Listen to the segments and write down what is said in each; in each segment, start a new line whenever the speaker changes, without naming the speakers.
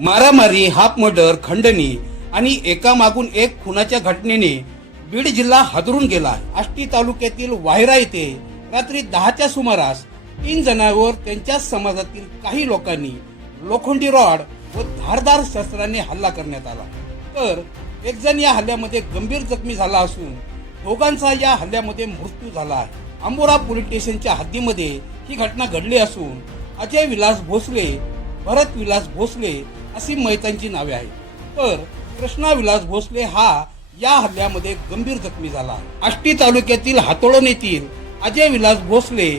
मारामारी half murder खंडणी आणि एकामागून एक खुनाच्या घटनेने बीड जिल्हा हादरून गेला आष्टी तालुक्यातील वाहिरा येथे रात्री दहाच्या सुमारास तीन जणांवर त्यांच्याच समाजातील काही लोकांनी लोखंडी रॉड व धारदार शस्त्राने हल्ला करण्यात आला. तर एक जण या हल्ल्यामध्ये गंभीर जखमी झाला असून दोघांचा या हल्ल्यामध्ये मृत्यू झाला आहे. अंबोरा पोलीस स्टेशनच्या हद्दीमध्ये ही घटना घडली असून अजय विलास भोसले भरत विलास भोसले अशी मैतांची नावे आहेत. तर कृष्णाविलास भोसले हा या हल्ल्यामध्ये गंभीर जखमी झाला. आष्टी तालुक्यातील हातोळण येथील अजय विलास भोसले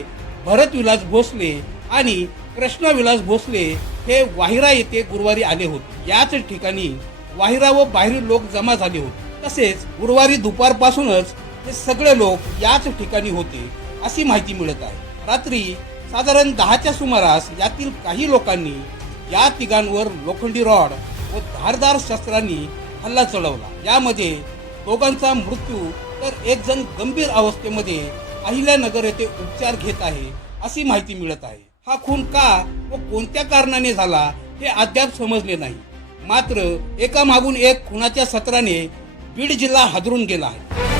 भरत विलास भोसले आणि कृष्णविलास भोसले हे वाहिरा येथे गुरुवारी आले होते. याच ठिकाणी वाहिरा व बाहेरील लोक जमा झाले होते. तसेच गुरुवारी दुपारपासूनच हे सगळे लोक याच ठिकाणी होते अशी माहिती मिळत आहे. रात्री साधारण दहाच्या सुमारास यातील काही लोकांनी या तिघांवर लोखंडी रॉड व धारदार शस्त्रांनी हल्ला चढवला. यामध्ये दोघांचा मृत्यू तर एक जण गंभीर अवस्थेमध्ये अहिल्यानगर येथे उपचार घेत आहे अशी माहिती मिळत आहे. हा खून का व कोणत्या कारणाने झाला हे अद्याप समजले नाही. मात्र एका मागून एक खुनाच्या सत्राने बीड जिल्हा हादरून गेला आहे.